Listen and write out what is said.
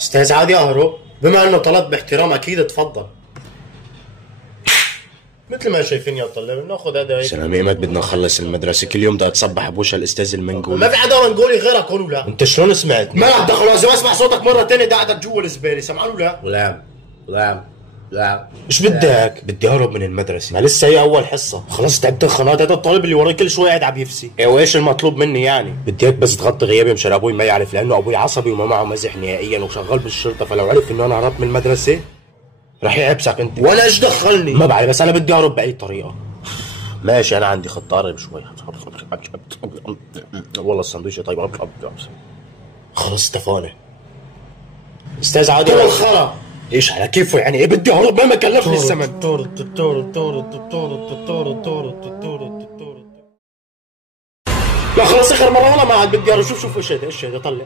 استاذ عادي اهرب، بما انه طلب باحترام اكيد اتفضل. مثل ما شايفين يا طلاب بناخذ هذا هيك. سلام ايمت، بدنا نخلص المدرسة، كل يوم بدها تصبح بوش هالاستاذ المنقول. ما في حدا منقولي غيرك هون ولا؟ انت شلون سمعت؟ ما لك دخل، اذا بسمع صوتك مرة ثانية قاعدك جوا الزبالة، سمعان ولا؟ لا ايش بدك؟ بدي اهرب من المدرسة، ما لسه هي اول حصة، خلص تعبت الخناقة. هذا الطالب اللي وراي كل شوي قاعد عم يفسي. ايه وايش المطلوب مني يعني؟ بدي هيك بس تغطي غيابي مشان ابوي ما يعرف، لانه ابوي عصبي وما معه مزح نهائيا وشغال بالشرطة، فلو عرف انه انا هربت من المدرسة رح يعبسك انت. ولا ايش دخلني؟ ما بعرف، بس انا بدي اهرب باي طريقة. ماشي انا عندي خطة، قرب شوي. والله السندويشة طيب. خلص اتفقنا. استاذ عادل الخرا ايش على كيفه يعني؟ ايه بدي اهرب مهما كلفني الزمن. لا خلص اخر مرة والله ما عاد بدي اهرب. شوف ايش هذا طلع.